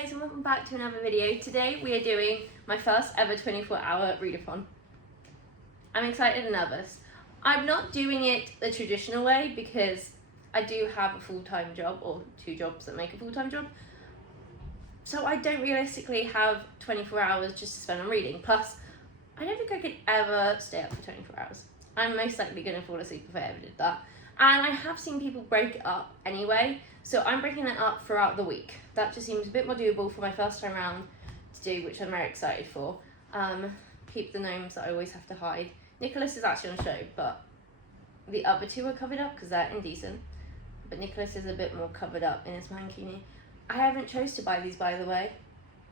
guys, and welcome back to another video. Today we are doing my first ever 24-hour readathon. I'm excited and nervous. I'm not doing it the traditional way because I do have a full-time job, or two jobs that make a full-time job. So I don't realistically have 24 hours just to spend on reading. Plus, I don't think I could ever stay up for 24 hours. I'm most likely going to fall asleep if I ever did that. And I have seen people break it up anyway, so I'm breaking it up throughout the week. That just seems a bit more doable for my first time round to do, which I'm very excited for. Keep the gnomes that I always have to hide. Nicholas is actually on show, but the other two are covered up because they're indecent. But Nicholas is a bit more covered up in his mankini. I haven't chose to buy these, by the way.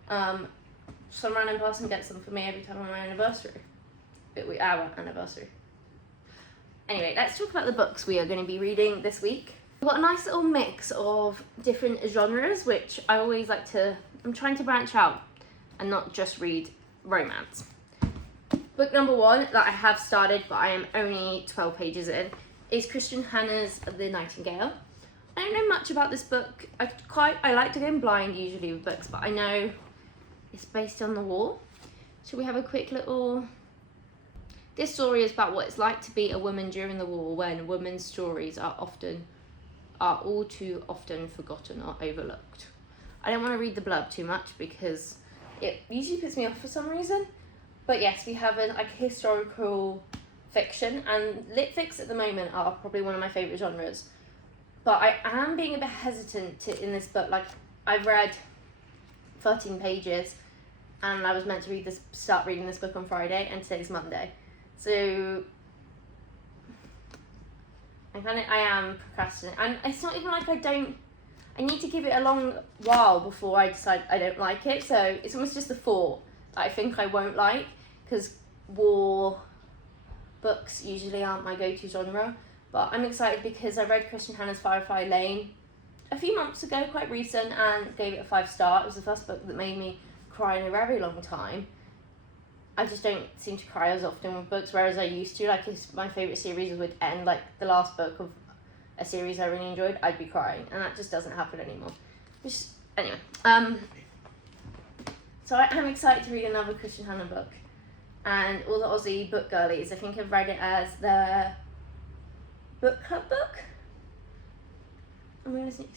Some random person gets them for me every time on my anniversary. Our anniversary. Anyway, let's talk about the books we are going to be reading this week. We've got a nice little mix of different genres, which I always like to... I'm trying to branch out and not just read romance. Book number one that I have started, but I am only 12 pages in, is Kristin Hannah's The Nightingale. I don't know much about this book. I like to go in blind usually with books, but I know it's based on the war. Should we have a quick little... This story is about what it's like to be a woman during the war, when women's stories are all too often forgotten or overlooked. I don't want to read the blurb too much because it usually puts me off for some reason. But yes, we have a historical fiction, and lit fics at the moment are probably one of my favourite genres. But I am being a bit hesitant in this book. Like, I've read 13 pages and I was meant to start reading this book on Friday, and today's Monday. So I am procrastinating, and it's not even like I need to give it a long while before I decide I don't like it. So it's almost just the thought that I think I won't like, because war books usually aren't my go-to genre. But I'm excited because I read Kristin Hannah's Firefly Lane a few months ago, quite recent, and gave it a 5-star. It was the first book that made me cry in a very long time. I just don't seem to cry as often with books, whereas I used to. Like, if my favourite series would end, like the last book of a series I really enjoyed, I'd be crying, and that just doesn't happen anymore. Anyway, so I am excited to read another Kristin Hannah book, and all the Aussie book girlies, I think, have read it as their book club book. I'm gonna sneeze.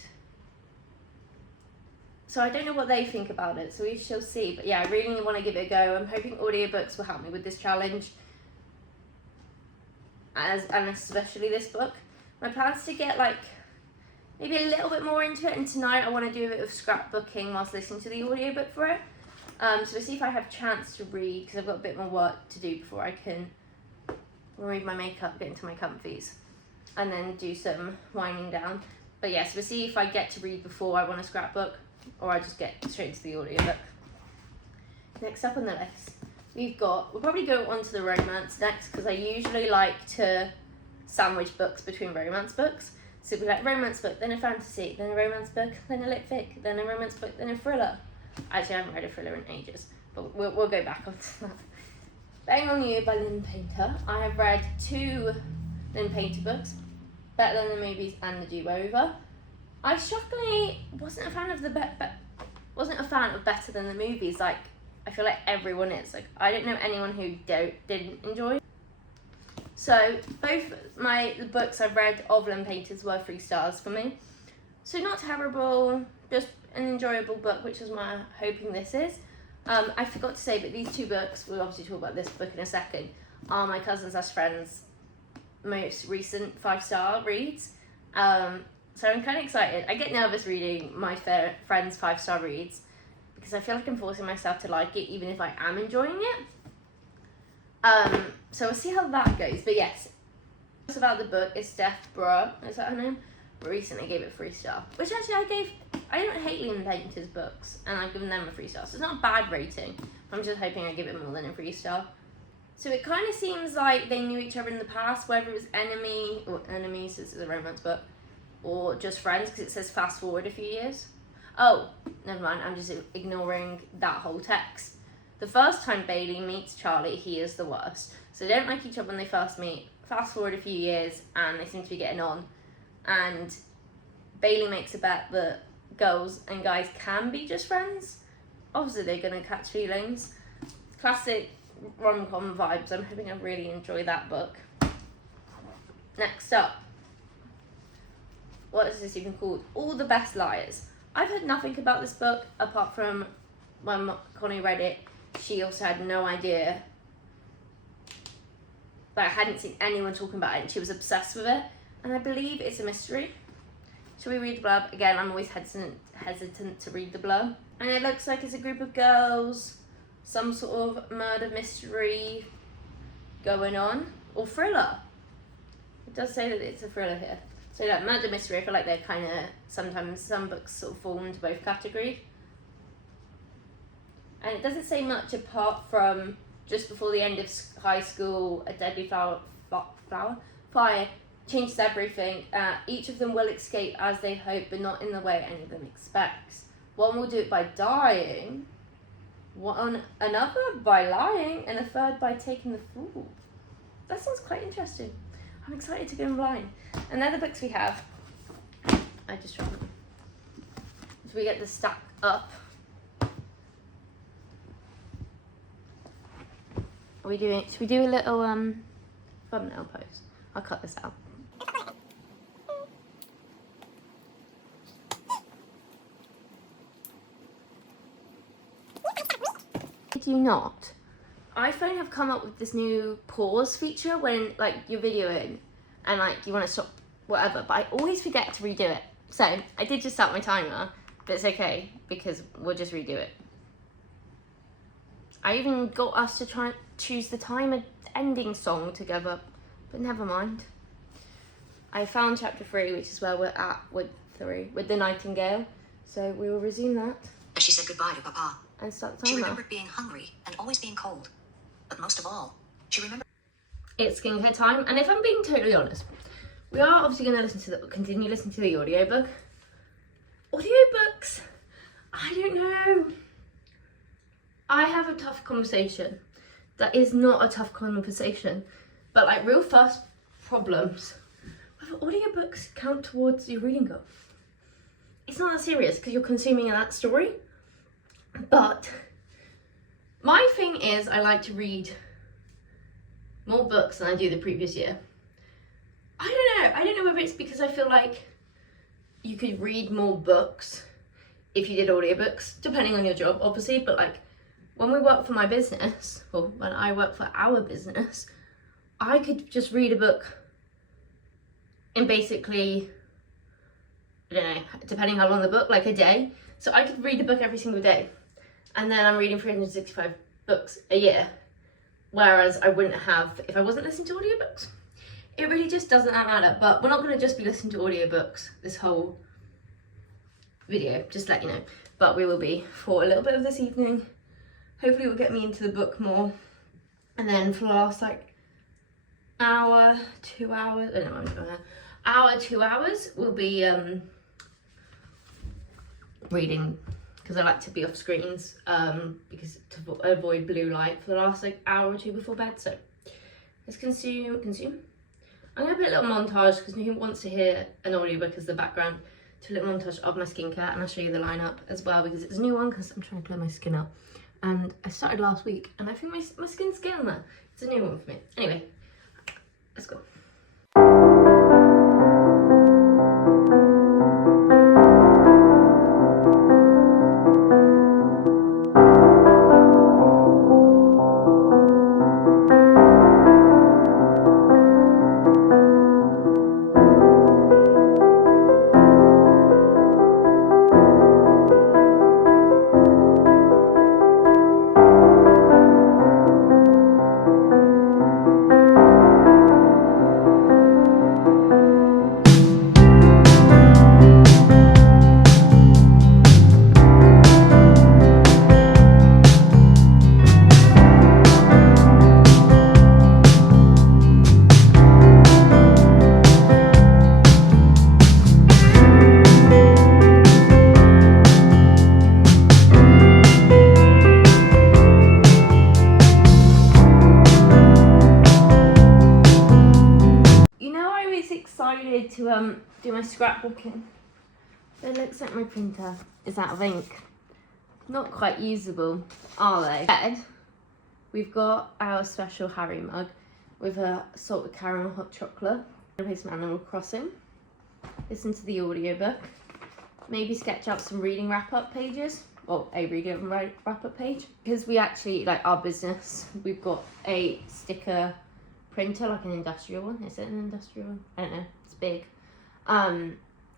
So I don't know what they think about it, so we shall see. But yeah, I really want to give it a go. I'm hoping audiobooks will help me with this challenge, and especially this book. My plan is to get maybe a little bit more into it, and tonight I want to do a bit of scrapbooking whilst listening to the audiobook for it. So we'll see if I have a chance to read, because I've got a bit more work to do before I can remove my makeup, get into my comfies, and then do some winding down. But yes, we'll see if I get to read before I want a scrapbook, or I just get straight into the audiobook. Next up on the list, we'll probably go on to the romance next, because I usually like to sandwich books between romance books. So it'll be like romance book, then a fantasy, then a romance book, then a lit fic, then a romance book, then a thriller. Actually, I haven't read a thriller in ages, but we'll go back on to that. Bang on You by Lynn Painter. I have read 2 Lynn Painter books, Better Than the Movies and The Do-Over. I shockingly wasn't a fan of Better Than the Movies. Like, I feel like everyone is. Like, I don't know anyone who didn't enjoy. So both the books I've read of Lynn Painter's were 3 stars for me. So not terrible, just an enjoyable book, which is what I'm hoping this is. I forgot to say, but these 2 books, we'll obviously talk about this book in a second, are my cousin/friend's most recent 5-star reads. So I'm kind of excited. I get nervous reading my friends' 5-star reads because I feel like I'm forcing myself to like it, even if I am enjoying it. So we'll see how that goes. But yes, what's about the book is Deathborough, is that her name? Recently gave it 3-star, which actually I don't hate Lynn Painter's books, and I've given them a 3-star, so it's not a bad rating. I'm just hoping I give it more than a 3-star. So it kind of seems like they knew each other in the past, whether it was enemies, this is a romance book, or just friends, because it says fast forward a few years. Oh, never mind, I'm just ignoring that whole text. The first time Bailey meets Charlie, he is the worst. So they don't like each other when they first meet. Fast forward a few years, and they seem to be getting on. And Bailey makes a bet that girls and guys can be just friends. Obviously they're going to catch feelings. Classic rom-com vibes. I'm hoping I really enjoy that book. Next up, what is this even called? All the Best Liars. I've heard nothing about this book apart from when Connie read it. She also had no idea. Like, I hadn't seen anyone talking about it and she was obsessed with it. And I believe it's a mystery. Shall we read the blurb? Again, I'm always hesitant to read the blurb. And it looks like it's a group of girls, some sort of murder mystery going on, or thriller. It does say that it's a thriller here. So like murder mystery, I feel like they're kind of, sometimes some books sort of fall into both categories. And it doesn't say much apart from just before the end of high school, a deadly fire changes everything. Each of them will escape as they hope, but not in the way any of them expects. One will do it by dying, another by lying, and a third by taking the fall. That sounds quite interesting. I'm excited to go in blind. And they're the books we have. I just dropped them. So we get the stack up. Should we do a little thumbnail pose? I'll cut this out. Do you not? iPhone have come up with this new pause feature when like you're videoing and like you want to stop whatever, but I always forget to redo it. So I did just start my timer, but it's okay because we'll just redo it. I even got us to try and choose the timer ending song together, but never mind. I found chapter 3, which is where we're at with the Nightingale. So we will resume that. As she said goodbye to Papa. And start the timer. She remembered being hungry and always being cold. But most of all, she remembered... It's skincare time, and if I'm being totally honest, we are obviously going to continue listening to the audiobook. Audiobooks, I don't know. I have a tough conversation that is not a tough conversation, but like real fast problems. Whether audiobooks count towards your reading goal. It's not that serious because you're consuming that story. But my thing is I like to read more books than I do the previous year. I don't know whether it's because I feel like you could read more books if you did audiobooks, depending on your job, obviously, but like when we work for my business, or when I work for our business, I could just read a book in basically, I don't know, depending how long the book, like a day. So I could read a book every single day. And then I'm reading 365 books a year. Whereas I wouldn't have if I wasn't listening to audiobooks. It really just doesn't matter. But we're not going to just be listening to audiobooks this whole video, just to let you know. But we will be for a little bit of this evening. Hopefully it will get me into the book more. And then for the last like hour, 2 hours, I don't know, I'm doing hour, 2 hours, we'll be reading, because I like to be off screens because to avoid blue light for the last like hour or two before bed. So let's consume. I'm gonna put a little montage because who wants to hear an audiobook as the background to a little montage of my skincare, and I'll show you the lineup as well because it's a new one because I'm trying to clear my skin up. And I started last week and I think my skin's getting there. It's a new one for me. Anyway, let's go. To do my scrapbooking It looks like my printer is out of ink. Not quite usable, are they? Instead, we've got our special Harry mug with a salted caramel hot chocolate. Play some Animal Crossing. Listen to the audiobook. Maybe sketch out some reading wrap-up pages. Well, a reading wrap-up page. Because we actually, like our business, we've got a sticker printer, like an industrial one. Is it an industrial one? I don't know. It's big.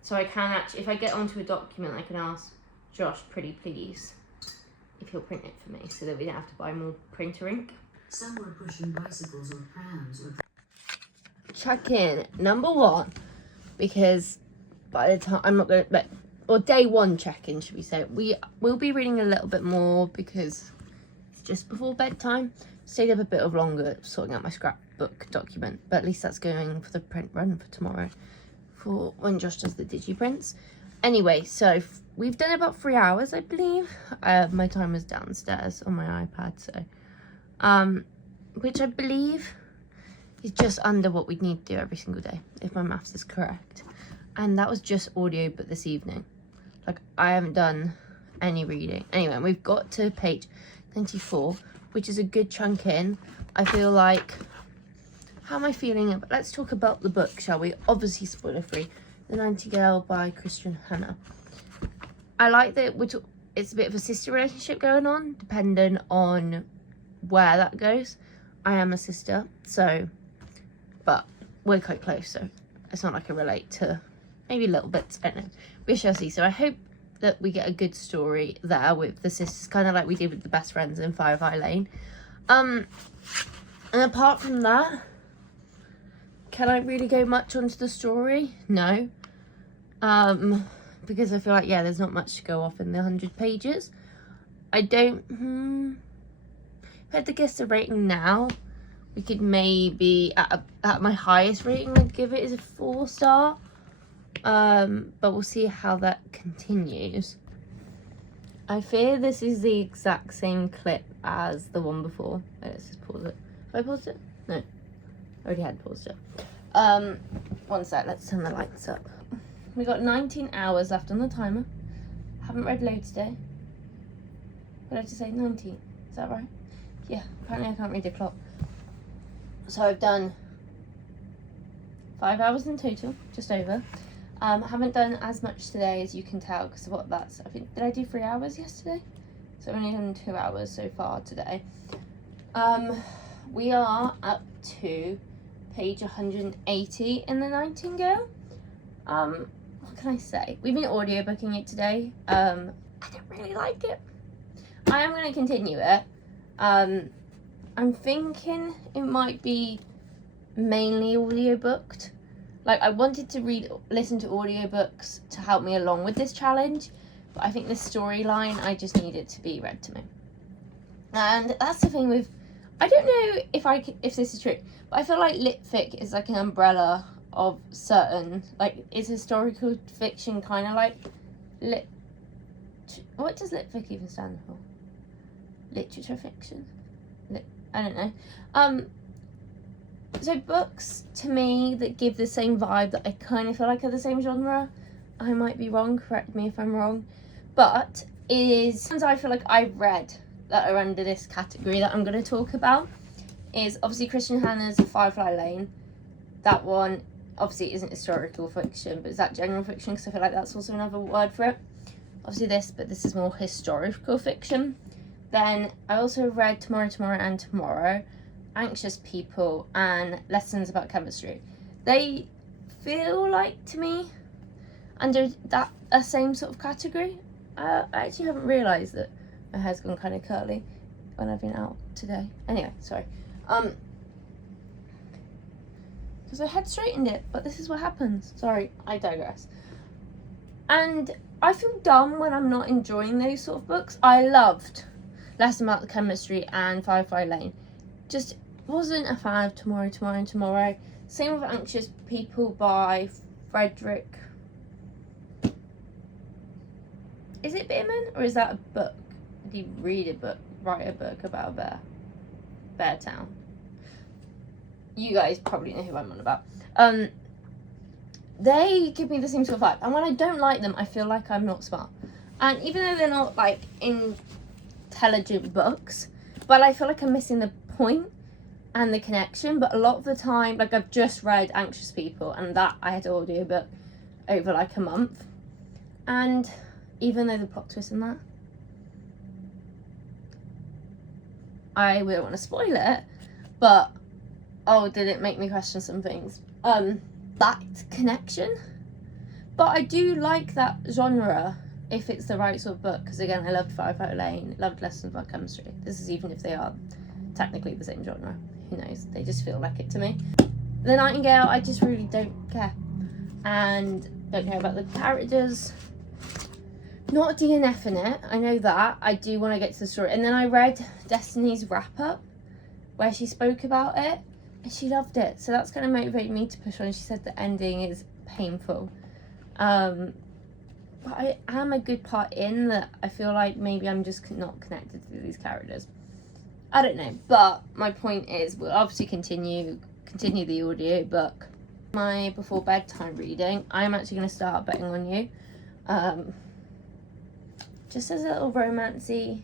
So I can actually, if I get onto a document, I can ask Josh, pretty please, if he'll print it for me so that we don't have to buy more printer ink. Some were pushing bicycles or prams or... Check in number 1, because by the time I'm not going to, or day 1 check-in, should we say, we will be reading a little bit more because it's just before bedtime. Stayed up a bit of longer sorting out my scrapbook document, but at least that's going for the print run for tomorrow, for when Josh does the digi-prints. Anyway, so we've done about 3 hours, I believe. My timer's downstairs on my iPad, so which I believe is just under what we'd need to do every single day, if my maths is correct. And that was just audio, but this evening. Like, I haven't done any reading. Anyway, we've got to page 94, which is a good chunk in. I feel like, how am I feeling? Let's talk about the book, shall we? Obviously spoiler-free. The Nightingale by Kristin. I like that it's a bit of a sister relationship going on, depending on where that goes. I am a sister, so, but we're quite close, so it's not like I relate to, maybe little bits, I don't know. We shall see. So I hope that we get a good story there with the sisters, kind of like we did with the best friends in Firefly Lane. And apart from that, can I really go much onto the story? No. Because I feel like, yeah, there's not much to go off in the 100 pages. I don't, if I had to guess the rating now, we could maybe, at my highest rating, I'd give it as a 4-star. But we'll see how that continues. I fear this is the exact same clip as the one before. Wait, let's just pause it. Have I paused it? No. I already had paused it. One sec, let's turn the lights up. We got 19 hours left on the timer. Haven't read loads today. What did I just say? 19. Is that right? Yeah, apparently I can't read the clock. So I've done 5 hours in total, just over. Haven't done as much today as you can tell because of what that's. I think, did I do 3 hours yesterday? So I've only done 2 hours so far today. We are up to page 180 in the Nightingale. What can I say? We've been audiobooking it today. I don't really like it. I am going to continue it. I'm thinking it might be mainly audiobooked. Like, I wanted to listen to audiobooks to help me along with this challenge, but I think the storyline, I just need it to be read to me. And that's the thing with, I don't know if this is true, but I feel like litfic is like an umbrella of certain, like, is historical fiction kind of like what does litfic even stand for? Literature fiction? I don't know. So books, to me, that give the same vibe that I kind of feel like are the same genre, I might be wrong, correct me if I'm wrong, but is ones I feel like I've read that are under this category that I'm going to talk about is obviously Kristin Hannah's Firefly Lane. That one obviously isn't historical fiction, but is that general fiction? Because I feel like that's also another word for it. Obviously but this is more historical fiction. Then I also read Tomorrow and Tomorrow, Anxious People, and Lessons About Chemistry. They feel like, to me, under that same sort of category. I actually haven't realised that my hair's gone kind of curly when I've been out today. Anyway, sorry. Because I had straightened it, but this is what happens. Sorry, I digress. And I feel dumb when I'm not enjoying those sort of books. I loved Lessons About Chemistry and Firefly Lane. Just wasn't a fan of Tomorrow. Same with Anxious People by Frederick. Is it Bierman, or is that a book? Did he write a book about a bear? Beartown. You guys probably know who I'm on about. they give me the same sort of vibe. And when I don't like them, I feel like I'm not smart. And even though they're not like intelligent books, but I feel like I'm missing the point and the connection. But a lot of the time, like I've just read Anxious People, and that I had an audiobook over like a month. And even though the plot twist in that, I wouldn't want to spoil it, but oh, did it make me question some things? That connection. But I do like that genre if it's the right sort of book, because again, I loved Firefighter Lane, loved Lessons About Chemistry. This is even if they are technically the same genre. Who knows? They just feel like it to me. The Nightingale, I just really don't care. And don't care about the characters. Not DNF in it, I know that. I do want to get to the story. And then I read Destiny's wrap-up, where she spoke about it, and she loved it. So that's going to motivate me to push on. She said the ending is painful. But I am a good part in that. I feel like maybe I'm just not connected to these characters. I don't know. But my point is, we'll obviously continue the audio book. My before bedtime reading, I'm actually going to start Betting on You. Just as a little romancy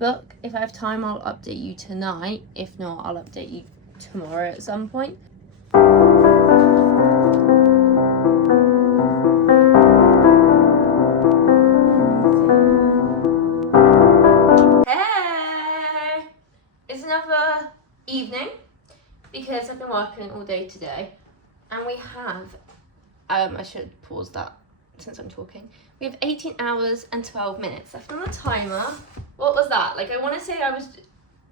book. If I have time, I'll update you tonight. If not, I'll update you tomorrow at some point. Hey! It's another evening because I've been working all day today, and we have, I should pause that since I'm talking. We have 18 hours and 12 minutes left on the timer. What was that? Like, I want to say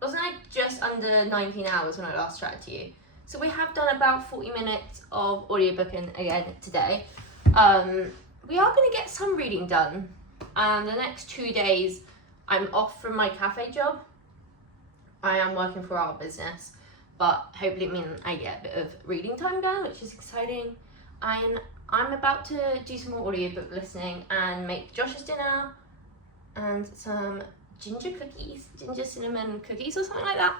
wasn't I just under 19 hours when I last chatted to you? So we have done about 40 minutes of audiobooking again today. We are going to get some reading done. And the next 2 days, I'm off from my cafe job. I am working for our business, but hopefully it means I get a bit of reading time going, which is exciting. I'm about to do some more audiobook listening and make Josh's dinner and some ginger cinnamon cookies or something like that.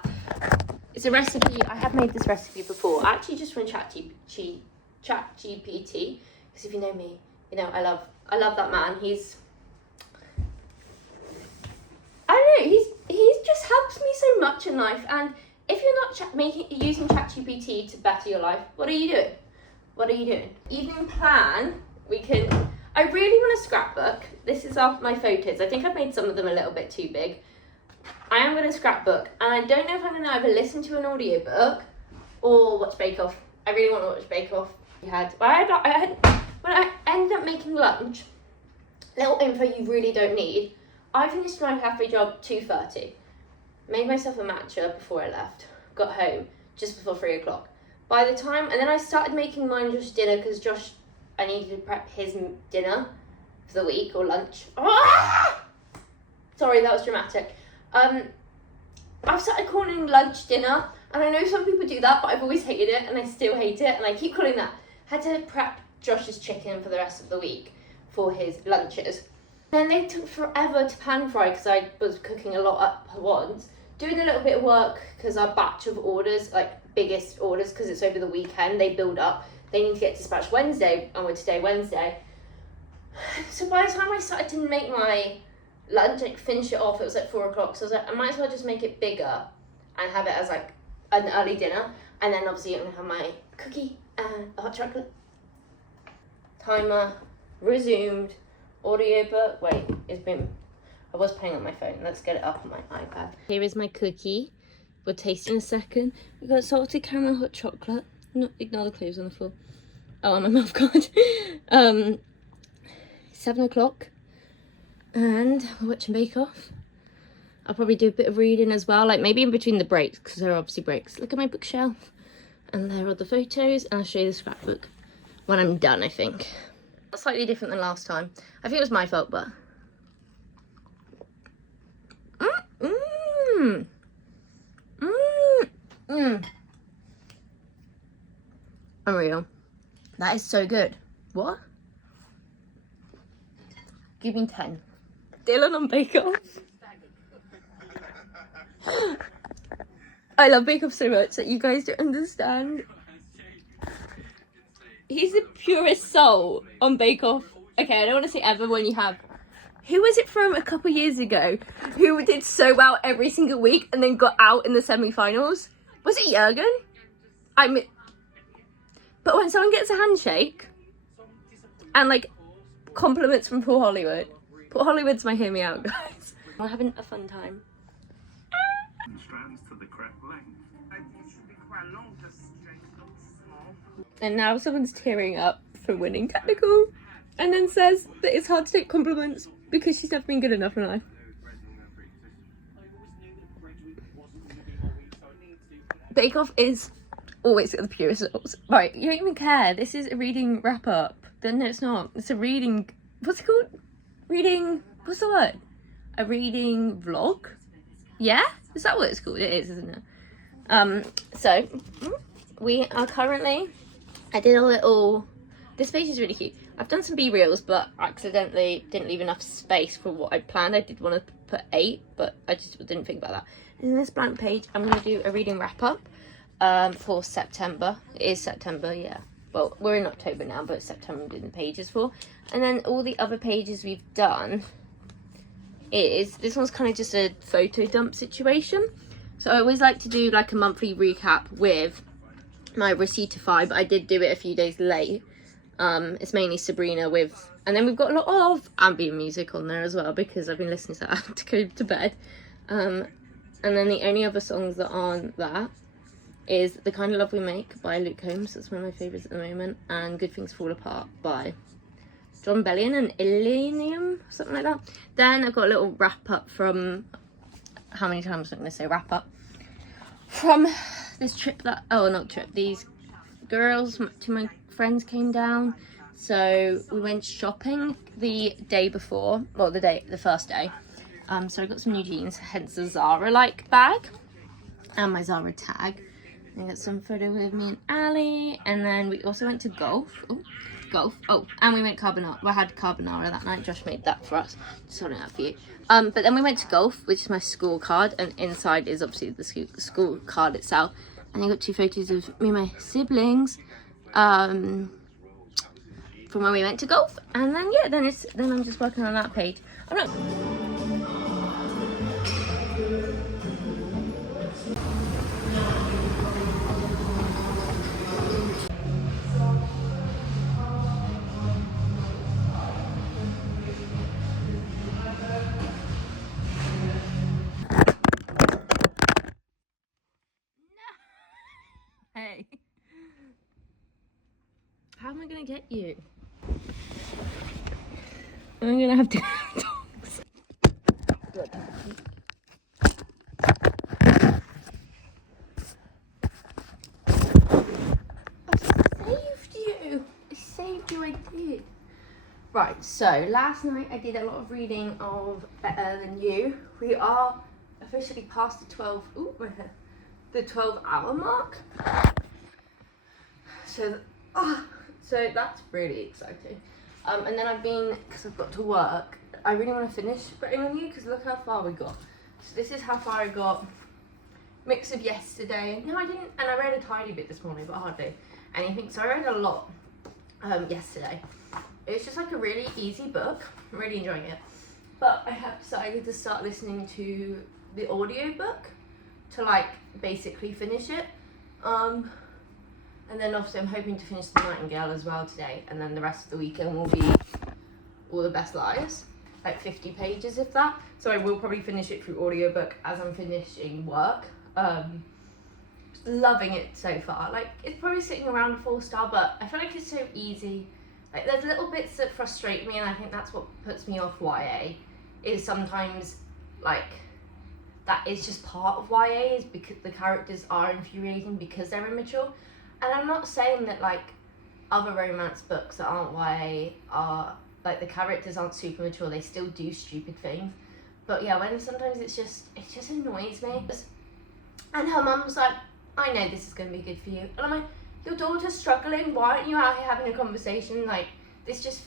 It's a recipe. I have made this recipe before, actually just from ChatGPT, because if you know me, you know I love that man. I don't know, he's just helps me so much in life. And if you're not using ChatGPT to better your life, what are you doing? What are you doing? Evening plan, I really want a scrapbook. This is off my photos. I think I've made some of them a little bit too big. I am going to scrapbook, and I don't know if I'm going to either listen to an audiobook or watch Bake Off. I really want to watch Bake Off. When I ended up making lunch, little info you really don't need. I finished my cafe job 2:30. Made myself a matcha before I left. Got home just before 3 o'clock. By the time, and then I started making mine Josh dinner, because Josh, I needed to prep his dinner for the week, or lunch. Ah! Sorry, that was dramatic. I've started calling lunch dinner, and I know some people do that, but I've always hated it, and I still hate it, and I keep calling that. Had to prep Josh's chicken for the rest of the week for his lunches. Then they took forever to pan fry, because I was cooking a lot up at once. Doing a little bit of work, because our batch of orders, like biggest orders, because it's over the weekend, they build up. They need to get dispatched Wednesday, and we're today Wednesday. So by the time I started to make my lunch, like finish it off, it was like 4 o'clock. So I was like, I might as well just make it bigger and have it as like an early dinner. And then obviously I'm gonna have my cookie and a hot chocolate. Timer resumed. Audiobook. Wait, I was playing on my phone. Let's get it up on my iPad. Here is my cookie. We'll taste in a second. We've got salted caramel hot chocolate. No, ignore the clothes on the floor. Oh, my mouth guard. 7 o'clock. And we're watching Bake Off. I'll probably do a bit of reading as well, like maybe in between the breaks, because there are obviously breaks. Look at my bookshelf. And there are the photos, and I'll show you the scrapbook when I'm done, I think. Slightly different than last time. I think it was my fault, but... Unreal. That is so good. What? Give me 10. Dylan on Bake Off. I love Bake Off so much that you guys don't understand. He's the purest soul on Bake Off. Okay, I don't want to say ever when you have. Who was it from a couple years ago who did so well every single week and then got out in the semi-finals? Was it Jurgen? But when someone gets a handshake and like compliments from Paul Hollywood, Paul Hollywood's my hear me out, guys. We're having a fun time. Strands to the correct length. It should be quite long, the strength looks small. And now someone's tearing up for winning technical and then says that it's hard to take compliments because she's never been good enough in life. Bake Off is always the purest souls. Right, you don't even care. This is a reading wrap up. Then no, it's not. It's a reading. What's it called? Reading. What's the word? A reading vlog? Yeah? Is that what it's called? It is, isn't it? So we are currently. I did a little. This page is really cute. I've done some B-reels, but accidentally didn't leave enough space for what I'd planned. I did want to put 8, but I just didn't think about that. In this blank page, I'm going to do a reading wrap-up for September. It is September, yeah. Well, we're in October now, but September I'm doing the pages for. And then all the other pages we've done is... This one's kind of just a photo dump situation. So I always like to do like a monthly recap with my Receiptify, but I did do it a few days late. It's mainly Sabrina with, and then we've got a lot of ambient music on there as well because I've been listening to that to go to bed. And then the only other songs that aren't that is The Kind of Love We Make by Luke Combs. That's one of my favourites at the moment. And Good Things Fall Apart by John Bellion and Illenium, something like that. Then I've got a little wrap up from, how many times am I going to say wrap up? From this trip that, oh not trip, these girls, to my friends came down, so we went shopping the day before, well the first day. So I got some new jeans, hence the Zara like bag and my Zara tag. I got some photo with me and Ali, and then we also went to golf. And we went carbonara. I had carbonara that night. Josh made that for us. Just holding out for you. But then we went to golf, which is my school card, and inside is obviously the school card itself. And I got 2 photos of me and my siblings. From when we went to golf, and then yeah, then I'm just working on that page. I'm not. Hey. How am I gonna get you? I'm gonna have to dogs. Good. I saved you, I did. Right, so last night I did a lot of reading of Better Than You. We are officially past the 12-hour mark. So that's really exciting. And then I've been, because I've got to work, I really want to finish Betting on You, because look how far we got. So this is how far I got. Mix of yesterday. No, I didn't, and I read a tiny bit this morning, but hardly anything. So I read a lot yesterday. It's just like a really easy book. I'm really enjoying it. But I have decided to start listening to the audiobook to like basically finish it. And then obviously I'm hoping to finish the Nightingale as well today, and then the rest of the weekend will be All the Best Liars, like 50 pages if that. So I will probably finish it through audiobook as I'm finishing work. Loving it so far. Like, it's probably sitting around a 4-star, but I feel like it's so easy. Like, there's little bits that frustrate me, and I think that's what puts me off YA, is sometimes like that is just part of YA, is because the characters are infuriating because they're immature. And I'm not saying that like other romance books that aren't YA are like the characters aren't super mature, they still do stupid things. But yeah, when sometimes it just annoys me. And her mum was like, I know this is going to be good for you. And I'm like, your daughter's struggling, why aren't you out here having a conversation? Like, this just,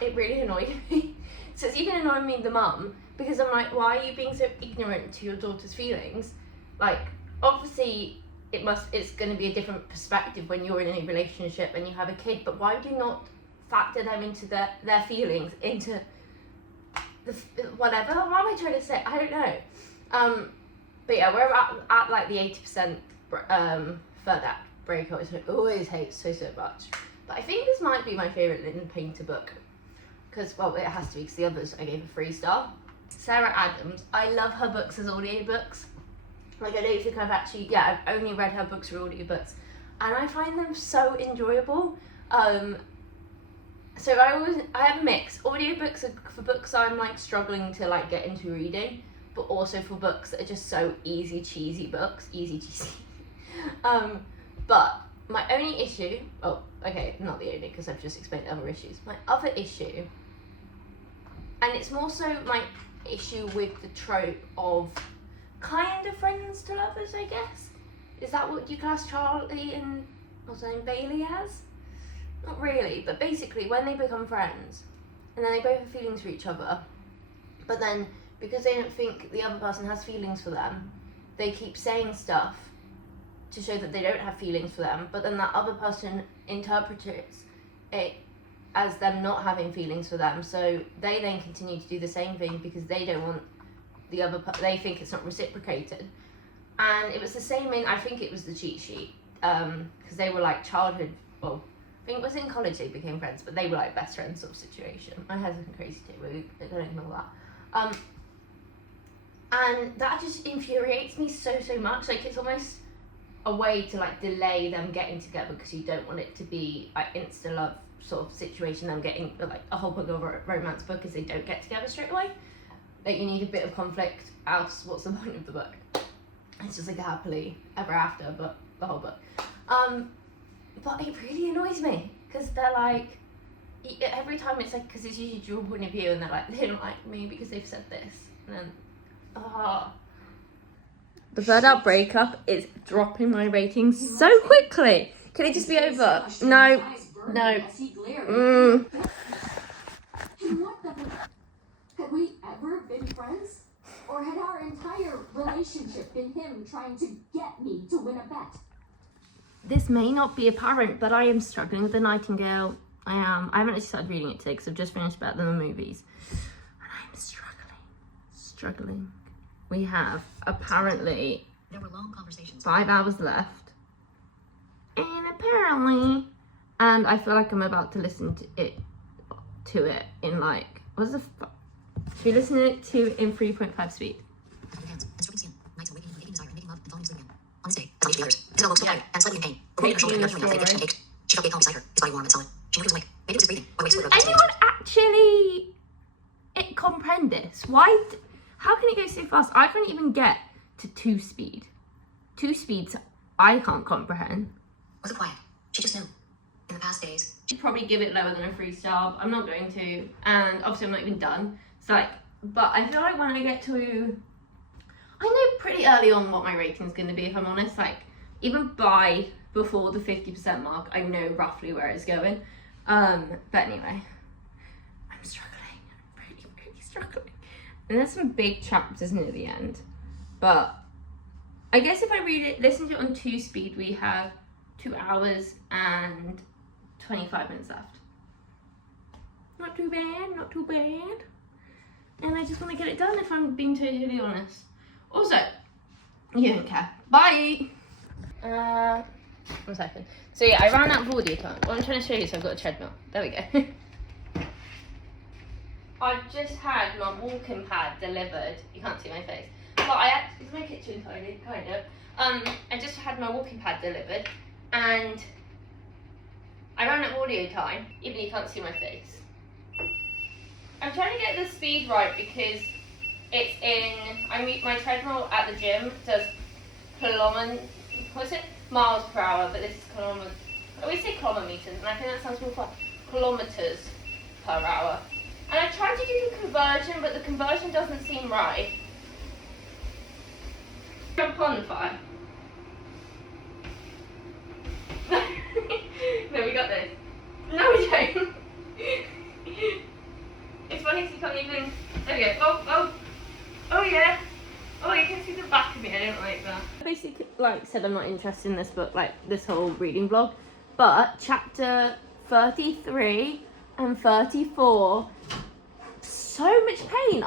it really annoyed me. So it's even annoying me, the mum, because I'm like, why are you being so ignorant to your daughter's feelings? Like, obviously, it's going to be a different perspective when you're in a relationship and you have a kid, but why do you not factor them into their feelings, into the whatever? What am I trying to say? I don't know. But yeah, we're at like the 80% for that break. I always hate so much. But I think this might be my favourite Lynn Painter book. Because, well, it has to be, because the others I gave a 3-star. Sarah Adams, I love her books as audiobooks. Like, I don't think I've actually, I've only read her books for audiobooks. And I find them so enjoyable. So I have a mix. Audiobooks are for books I'm like struggling to like get into reading, but also for books that are just so cheesy books. But my only issue, okay, not the only, because I've just explained other issues. My other issue, and it's more so my issue with the trope of kind of friends to lovers, I guess. Is that what you class Charlie and what's her name, Bailey as? Not really, but basically when they become friends and then they both have feelings for each other, but then because they don't think the other person has feelings for them, they keep saying stuff to show that they don't have feelings for them, but then that other person interprets it as them not having feelings for them, so they then continue to do the same thing because they don't want the other they think it's not reciprocated. And it was the same in, I think it was the cheat sheet, because they were like childhood, well, I think it was in college they became friends, but they were like best friends sort of situation. I had something crazy too, but I don't ignore that. And that just infuriates me so much. Like, it's almost a way to like delay them getting together because you don't want it to be like insta love sort of situation, them getting like a whole book of a romance book because they don't get together straight away. Like, you need a bit of conflict, else what's the point of the book? It's just like a happily ever after, but the whole book. But it really annoys me because they're like, every time it's like, because it's usually your point of view and they're like, they don't like me because they've said this, and then the third out breakup is dropping my ratings so quickly. Can it just be over? No. Had we ever been friends? Or had our entire relationship been him trying to get me to win a bet? This may not be apparent, but I am struggling with the Nightingale. I am. I haven't actually started reading it today because I've just finished Better Than the Movies. And I'm struggling. We have apparently There were long conversations. 5 hours left. And apparently, and I feel like I'm about to listen to it in like, what's the fuck? Should we listen to it in 3.5 speed? Does anyone actually comprehend this? Why? How can it go so fast? I can't even get to 2 speed. 2 speeds I can't comprehend. Was it quiet? She just knew. In the past days, I'd probably give it lower than a 3-star. I'm not going to, and obviously I'm not even done. So like, but I feel like when I get to, I know pretty early on what my rating's going to be, if I'm honest. Like, even before the 50% mark, I know roughly where it's going. But anyway, I'm struggling. I'm really struggling. And there's some big chapters near the end. But I guess if I listen to it on 2 speed, we have 2 hours and 25 minutes left. Not too bad. And I just want to get it done, if I'm being totally honest. Also, you don't care. Bye! 1 second. So yeah, I ran out of audio time. What I'm trying to show you is I've got a treadmill. There we go. I've just had my walking pad delivered. You can't see my face. But is my kitchen tidy? Kind of. I just had my walking pad delivered, and I ran out of audio time, even though you can't see my face. I'm trying to get the speed right because it's my treadmill at the gym does miles per hour, but this is kilometers. I always say kilometers, and I think that sounds more fun. Kilometers per hour. And I tried to do the conversion, but the conversion doesn't seem right. Jump on the fire. No, we got this. No, we don't. It's funny because you can't even. There we go. Oh yeah. Oh, you can see the back of me. I don't like that. I basically like said I'm not interested in this book, like this whole reading vlog, but chapter 33 and 34, so much pain.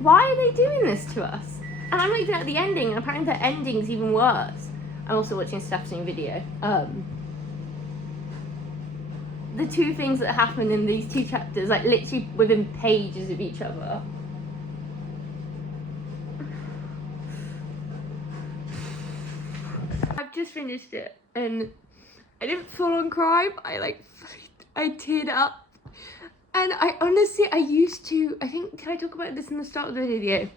Why are they doing this to us? And I'm not even at the ending, and apparently the ending's even worse. I'm also watching a Stephanie video. The two things that happen in these two chapters, like literally within pages of each other. I've just finished it, and I didn't full on cry, but I teared up. And I honestly, I think, did I talk about this in the start of the video?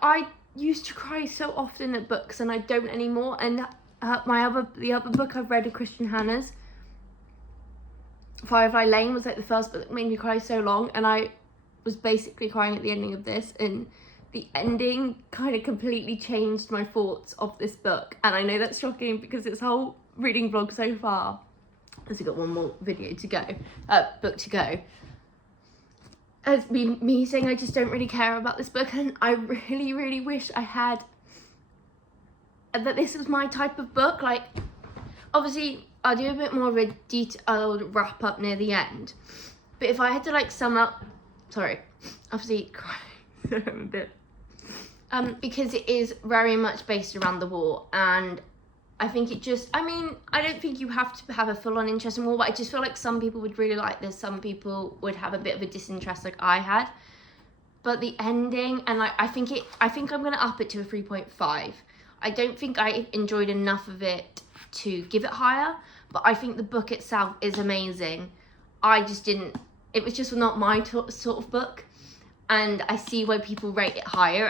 I used to cry so often at books, and I don't anymore. And the other book I've read of Kristin Hannah's, Firefly Lane, was like the first book that made me cry so long, and I was basically crying at the ending of this, and the ending kind of completely changed my thoughts of this book. And I know that's shocking because it's a whole reading vlog so far, as we've got one more video to go, book to go. As me saying I just don't really care about this book, and I really, really wish I had, that this was my type of book. Like, obviously, I'll do a bit more of a detailed wrap up near the end, but if I had to like sum up, sorry, obviously crying a bit, because it is very much based around the war, and I think it just, I mean, I don't think you have to have a full-on interest in war, but I just feel like some people would really like this, some people would have a bit of a disinterest like I had. But the ending, and like, I think I'm gonna up it to a 3.5. I don't think I enjoyed enough of it to give it higher, but I think the book itself is amazing. It was just not my sort of book, and I see why people rate it higher.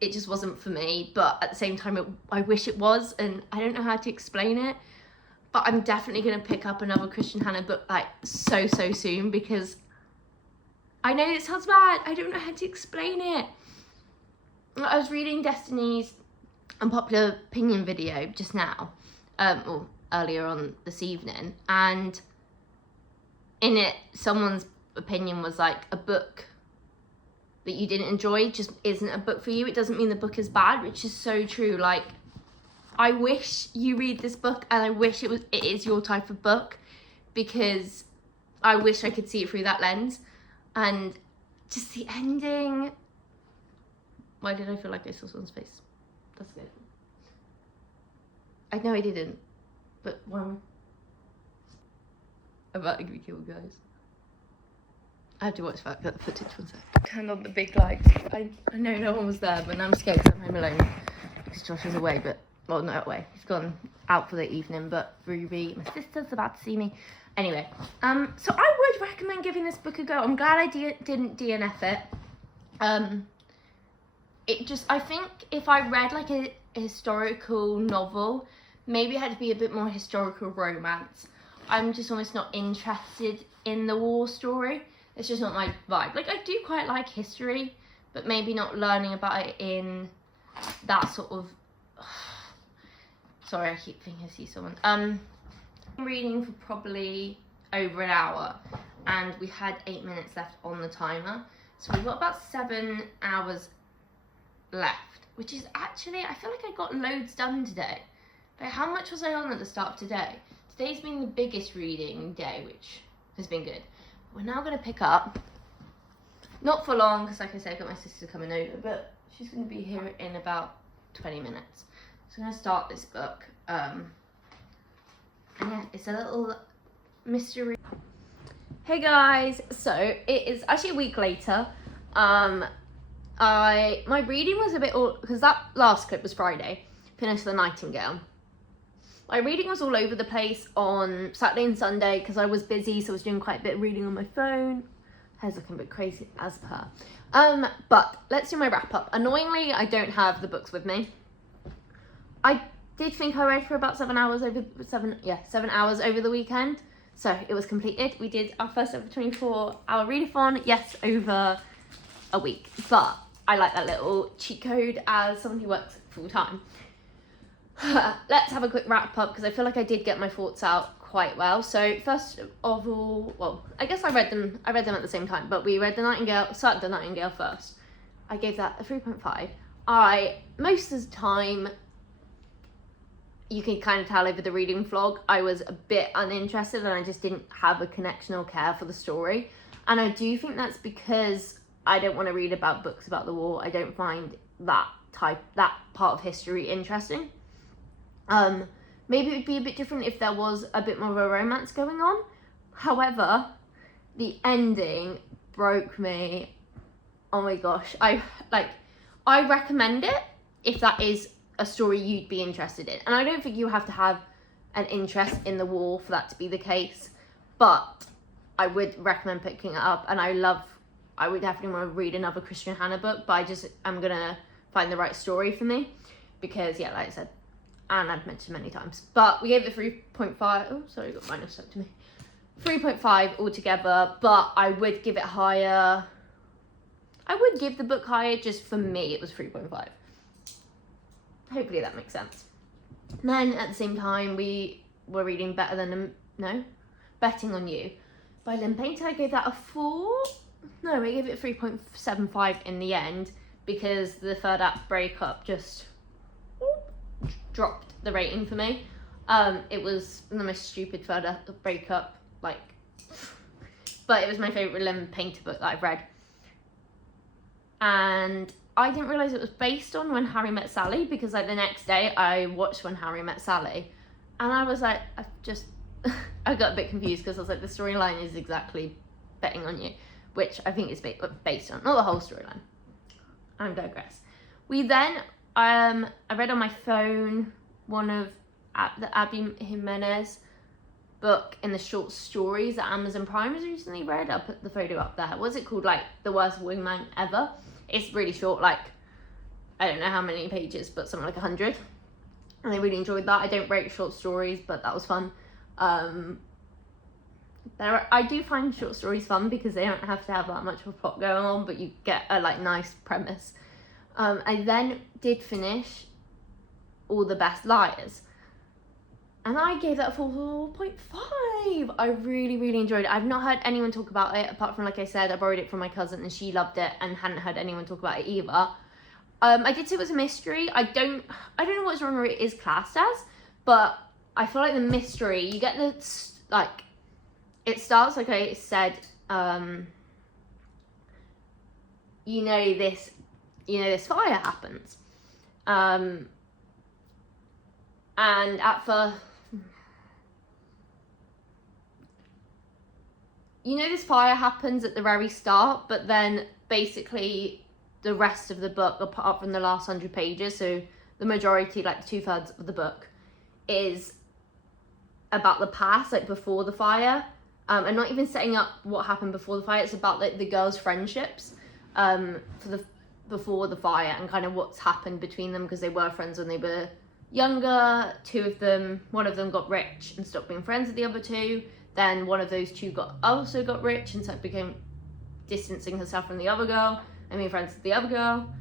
It just wasn't for me, but at the same time, I wish it was, and I don't know how to explain it, but I'm definitely going to pick up another Kristin Hannah book like so soon, because I know it sounds bad, I don't know how to explain it. I was reading Destiny's unpopular opinion video just now, or earlier on this evening, and in it, someone's opinion was like, a book that you didn't enjoy just isn't a book for you. It doesn't mean the book is bad, which is so true. Like, I wish you read this book, and I wish it is your type of book, because I wish I could see it through that lens. And just the ending, why did I feel like I saw someone's face? That's good. I know I didn't, but why am I about to be killed, guys? I have to watch that footage, one sec. Turned on the big lights. I know no one was there, but now I'm scared because I'm home alone. Because Josh is away, but, well, not away. He's gone out for the evening, but Ruby, my sister's about to see me. Anyway, so I would recommend giving this book a go. I'm glad I didn't DNF it. I think if I read like a historical novel, maybe it had to be a bit more historical romance. I'm just almost not interested in the war story. It's just not my vibe. Like, I do quite like history, but maybe not learning about it in that sort of... Sorry, I keep thinking I see someone. I'm reading for probably over an hour, and we had 8 minutes left on the timer. So we've got about 7 hours left, which is actually, I feel like I got loads done today. Like, how much was I on at the start of today? Today's been the biggest reading day, which has been good. We're now going to pick up, not for long, because like I said, I've got my sister coming over, but she's going to be here in about 20 minutes. So I'm going to start this book. And yeah, it's a little mystery. Hey guys, so it is actually a week later. My reading was a bit, because that last clip was Friday, finished the Nightingale. My reading was all over the place on Saturday and Sunday because I was busy, so I was doing quite a bit of reading on my phone. Hair's looking a bit crazy as per. But let's do my wrap up. Annoyingly, I don't have the books with me. I did think I read for about 7 hours over the weekend, so it was completed. We did our first ever 24-hour readathon, yes, over a week, but I like that little cheat code as someone who works full time. Let's have a quick wrap up because I feel like I did get my thoughts out quite well. So first of all, well, I guess I read them at the same time, but we read started the Nightingale first. I gave that a 3.5. Most of the time, you can kind of tell over the reading vlog, I was a bit uninterested and I just didn't have a connection or care for the story. And I do think that's because I don't want to read about books about the war. I don't find that part of history interesting. Maybe it would be a bit different if there was a bit more of a romance going on. However, the ending broke me. Oh my gosh. I recommend it if that is a story you'd be interested in. And I don't think you have to have an interest in the war for that to be the case. But I would recommend picking it up. And I would definitely want to read another Kristin Hannah book. But I'm going to find the right story for me. Because, yeah, like I said, and I've mentioned many times. But we gave it 3.5. Oh, sorry, I got minus stuck to me. 3.5 altogether. But I would give it higher. I would give the book higher. Just for me, it was 3.5. Hopefully that makes sense. Then at the same time, we were reading Betting on You by Lynn Painter. I gave that a 4. No, I gave it 3.75 in the end because the third act breakup just dropped the rating for me. It was the most stupid third act breakup, but it was my favourite Lynn Painter book that I've read. And I didn't realise it was based on When Harry Met Sally because the next day I watched When Harry Met Sally and I was like, I got a bit confused because I was like, the storyline is exactly Betting on You, which I think is based on, not the whole storyline. I digress. We then, I read on my phone one of the Abby Jimenez book in the short stories that Amazon Prime has recently read. I'll put the photo up there. What's it called? The Worst Wingman Ever. It's really short, I don't know how many pages, but something like 100. And I really enjoyed that. I don't rate short stories, but that was fun. I do find short stories fun because they don't have to have that much of a plot going on, but you get a nice premise. I then did finish All the Best Liars. And I gave that a 4.5. I really, really enjoyed it. I've not heard anyone talk about it, apart from, like I said, I borrowed it from my cousin and she loved it and hadn't heard anyone talk about it either. I did say it was a mystery. I don't know what genre it is classed as, but I feel like the mystery, you get it starts, like I said, this fire happens. And at first, this fire happens at the very start, but then basically the rest of the book, apart from the last 100 pages, so the majority, 2/3 of the book, is about the past, before the fire, and not even setting up what happened before the fire. It's about the girls' friendships before the fire and kind of what's happened between them, because they were friends when they were younger. One of them got rich and stopped being friends with the other two. Then one of those two also got rich and so became distancing herself from the other girl and being friends with the other girl.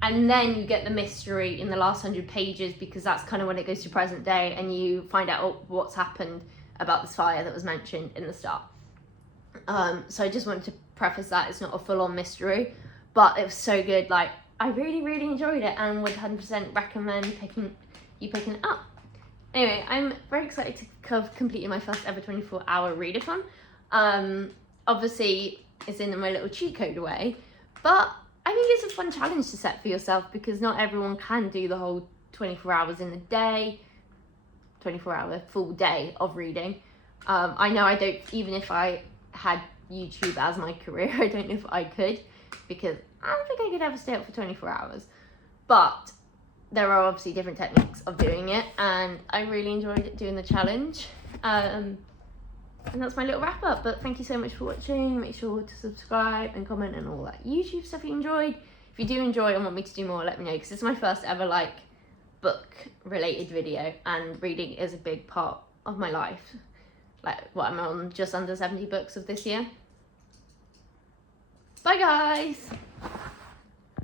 And then you get the mystery in the last 100 pages, because that's kind of when it goes to present day and you find out what's happened about this fire that was mentioned in the start. So I just wanted to preface that it's not a full-on mystery, but it was so good. I really, really enjoyed it and would 100% recommend picking it up. Anyway, I'm very excited to have completed my first ever 24-hour readathon. Obviously, it's in my little cheat code way, but I think it's a fun challenge to set for yourself, because not everyone can do the whole 24 hours in a day, 24-hour full day of reading. I know I don't, even if I had YouTube as my career, I don't know if I could, because I don't think I could ever stay up for 24 hours. But there are obviously different techniques of doing it, and I really enjoyed doing the challenge. And that's my little wrap up. But thank you so much for watching. Make sure to subscribe and comment and all that YouTube stuff you enjoyed. If you do enjoy and want me to do more, let me know, because it's my first ever book related video, and reading is a big part of my life. I'm on just under 70 books of this year. Bye guys.